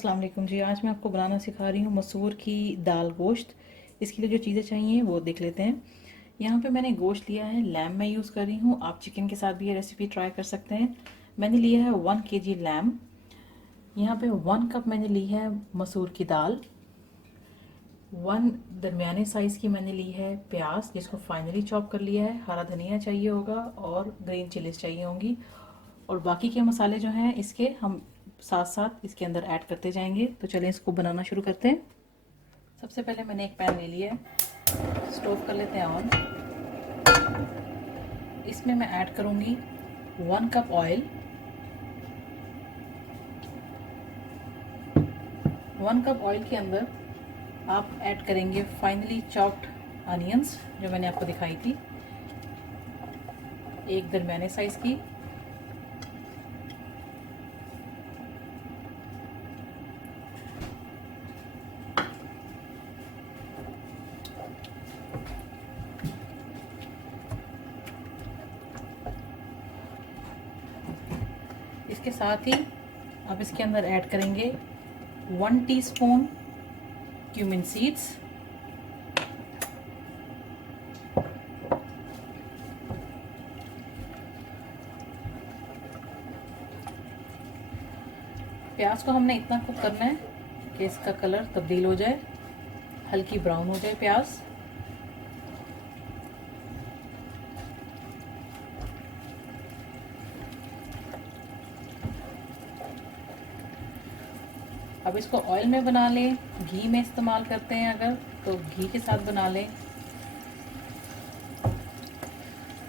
अस्सलाम वालेकुम जी। आज मैं आपको बनाना सिखा रही हूँ मसूर की दाल गोश्त। इसके लिए जो चीज़ें चाहिए वो देख लेते हैं। यहाँ पे मैंने गोश्त लिया है, लैम मैं यूज़ कर रही हूँ। आप चिकन के साथ भी ये रेसिपी ट्राई कर सकते हैं। मैंने लिया है 1 kg लैम। यहाँ पे 1 कप मैंने ली है मसूर की दाल। 1 दरमियाने साइज़ की मैंने ली है प्याज, जिसको फाइनली चॉप कर लिया है। हरा धनिया चाहिए होगा और ग्रीन चिलीज चाहिए होंगी। और बाकी के मसाले जो हैं इसके हम साथ साथ इसके अंदर ऐड करते जाएंगे। तो चलें इसको बनाना शुरू करते हैं। सबसे पहले मैंने एक पैन ले लिया है, स्टोव कर लेते हैं ऑन। इसमें मैं ऐड करूंगी 1 कप ऑयल। 1 कप ऑयल के अंदर आप ऐड करेंगे फाइनली चॉप्ड अनियंस, जो मैंने आपको दिखाई थी, एक दरमियाने साइज की। इसके साथ ही आप इसके अंदर ऐड करेंगे 1 टीस्पून क्यूमिन सीड्स, प्याज को हमने इतना कुक करना है कि इसका कलर तब्दील हो जाए, हल्की ब्राउन हो जाए प्याज। अब इसको ऑयल में बना लें, घी में इस्तेमाल करते हैं अगर तो घी के साथ बना लें।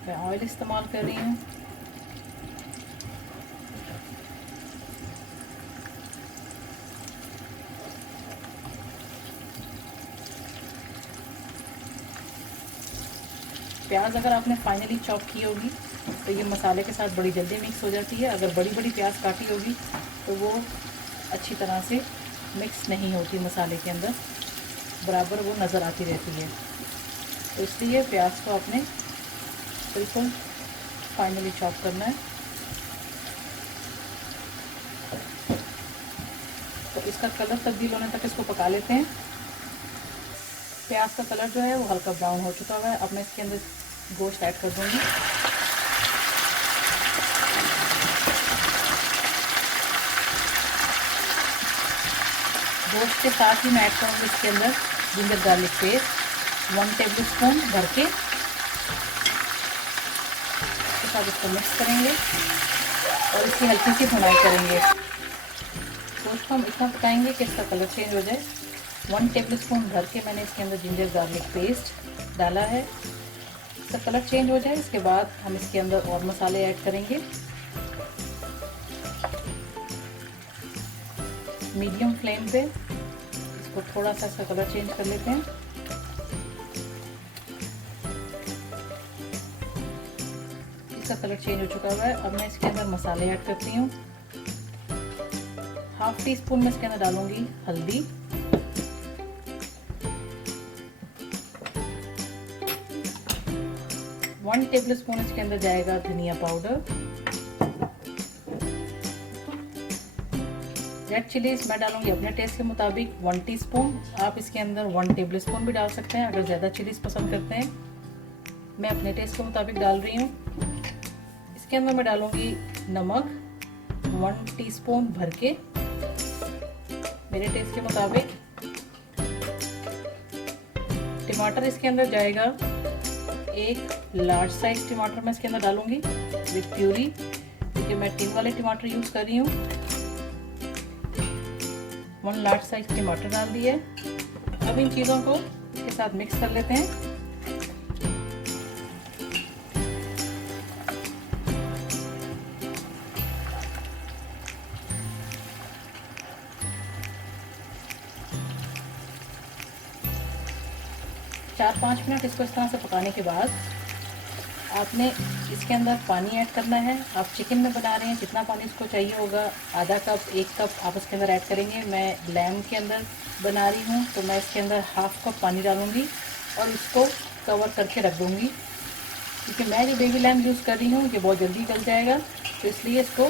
मैं ऑयल इस्तेमाल कर रही हूँ। प्याज अगर आपने फाइनली चॉप की होगी तो ये मसाले के साथ बड़ी जल्दी मिक्स हो जाती है। अगर बड़ी बड़ी प्याज काटी होगी तो वो अच्छी तरह से मिक्स नहीं होती, मसाले के अंदर बराबर वो नज़र आती रहती है। तो इसलिए प्याज को आपने बिल्कुल फाइनली चॉप करना है। तो इसका कलर तब्दील होने तक इसको पका लेते हैं। प्याज का कलर जो है वो हल्का ब्राउन हो चुका है। अब मैं इसके अंदर गोश्त ऐड कर दूंगी। गोश्त के साथ ही मैं ऐड करूँगी इसके अंदर ginger garlic paste 1 table spoon भर के। इसके साथ इसको मिक्स करेंगे और इसकी हल्की सी भुनाई करेंगे। गोश्त को हम इतना पकाएंगे कि इसका कलर चेंज हो जाए। 1 टेबल स्पून भर के मैंने इसके अंदर जिंजर गार्लिक पेस्ट डाला है। इसका कलर चेंज हो जाए इसके बाद हम इसके अंदर और मसाले ऐड करेंगे। मीडियम फ्लेम पे इसको थोड़ा सा इसका कलर चेंज कर लेते हैं। इसका कलर चेंज हो चुका है। अब मैं इसके अंदर मसाले ऐड करती हूँ। हाफ टी स्पून में इसके अंदर डालूंगी हल्दी, 1 टेबल स्पून इसके अंदर जाएगा धनिया पाउडर। रेड चिलीज मैं डालूंगी अपने टेस्ट के मुताबिक 1 टीस्पून। आप इसके अंदर 1 टेबल स्पून भी डाल सकते हैं अगर ज़्यादा चिलीज पसंद करते हैं। मैं अपने टेस्ट के मुताबिक डाल रही हूँ। इसके अंदर मैं डालूंगी नमक 1 टीस्पून भर के मेरे टेस्ट के मुताबिक। टमाटर इसके अंदर जाएगा, एक लार्ज साइज टमाटर मैं इसके अंदर डालूंगी विद प्यूरी, क्योंकि मैं टिन वाले टमाटर यूज कर रही हूँ। 1 लार्ज साइज टमाटर डाल दिए। अब इन चीज़ों को इसके साथ मिक्स कर लेते हैं। चार 5 मिनट इसको इस तरह से पकाने के बाद आपने इसके अंदर पानी ऐड करना है। आप चिकन में बना रहे हैं, जितना पानी इसको चाहिए होगा आधा कप 1 कप आप इसके अंदर ऐड करेंगे। मैं लैम के अंदर बना रही हूँ तो मैं इसके अंदर हाफ कप पानी डालूंगी और इसको कवर करके रख दूँगी, क्योंकि मैं जो बेबी लैम यूज़ कर रही हूँ ये बहुत जल्दी गल जाएगा। तो इसलिए इसको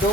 2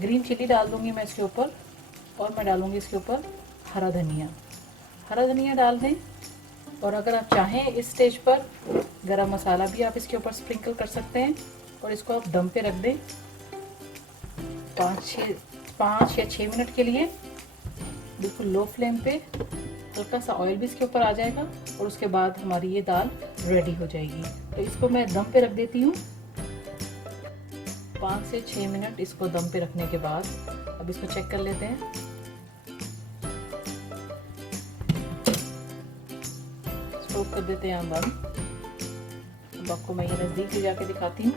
ग्रीन चिली डाल दूंगी मैं इसके ऊपर, और मैं डालूंगी इसके ऊपर हरा धनिया। हरा धनिया डाल दें, और अगर आप चाहें इस स्टेज पर गरम मसाला भी आप इसके ऊपर स्प्रिंकल कर सकते हैं, और इसको आप दम पे रख दें 5 या 6 मिनट के लिए, बिल्कुल लो फ्लेम पे। हल्का सा ऑयल भी इसके ऊपर आ जाएगा, और उसके बाद हमारी ये दाल रेडी हो जाएगी। तो इसको मैं दम पे रख देती हूँ 5 से 6 मिनट। इसको दम पे रखने के बाद अब इसको चेक कर लेते हैं। स्टोव कर देते हैं बंद। अब आपको मैं ये नज़दीक ले जाके दिखाती हूँ।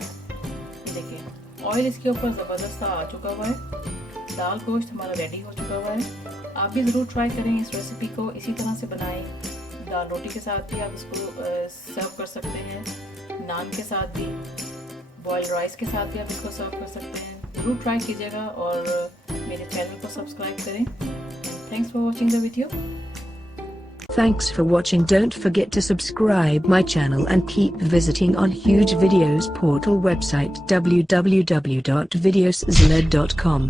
देखिए ऑयल इसके ऊपर ज़बरदस्त आ चुका हुआ है, दाल गोश्त हमारा रेडी हो चुका हुआ है। आप भी ज़रूर ट्राई करें इस रेसिपी को, इसी तरह से बनाएं। दाल रोटी के साथ भी आप इसको सर्व कर सकते हैं, नान के साथ भी, बॉयल राइस के साथ भी आप इसको सर्व कर सकते हैं। ज़रूर ट्राई कीजिएगा और मेरे चैनल को सब्सक्राइब करें। Thanks for watching the video. Thanks for watching. Don't forget to subscribe my channel and keep visiting on Huge Videos portal website www.videoszz.com.